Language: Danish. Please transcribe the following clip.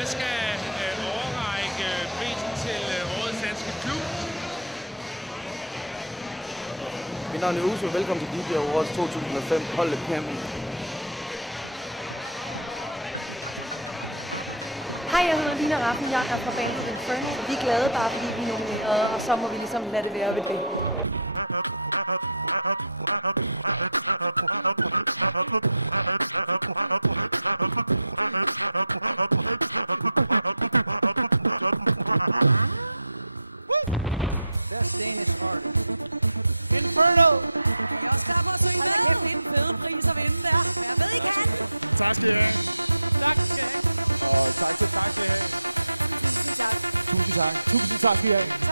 Jeg skal overrække prisen til Årets Danske Klub. Mit navn er Uso. Velkommen til DJ Awards 2005. Hold det kæmpe. Hej, jeg hedder Lina Raffen. Jeg er fra bandet Inferno. Vi er glade bare fordi vi er nomineret, og så må vi ligesom lade det være ved det. Best Danish artist. Inferno! Jeg er også klar på at synge med. Hold da kæft, det er en fed pris at vinde der. Men jeg ved, I kan. Tak skal I have. Tak skal I have. Og tak til jer. Tusind tak. Tusind tak skal I have.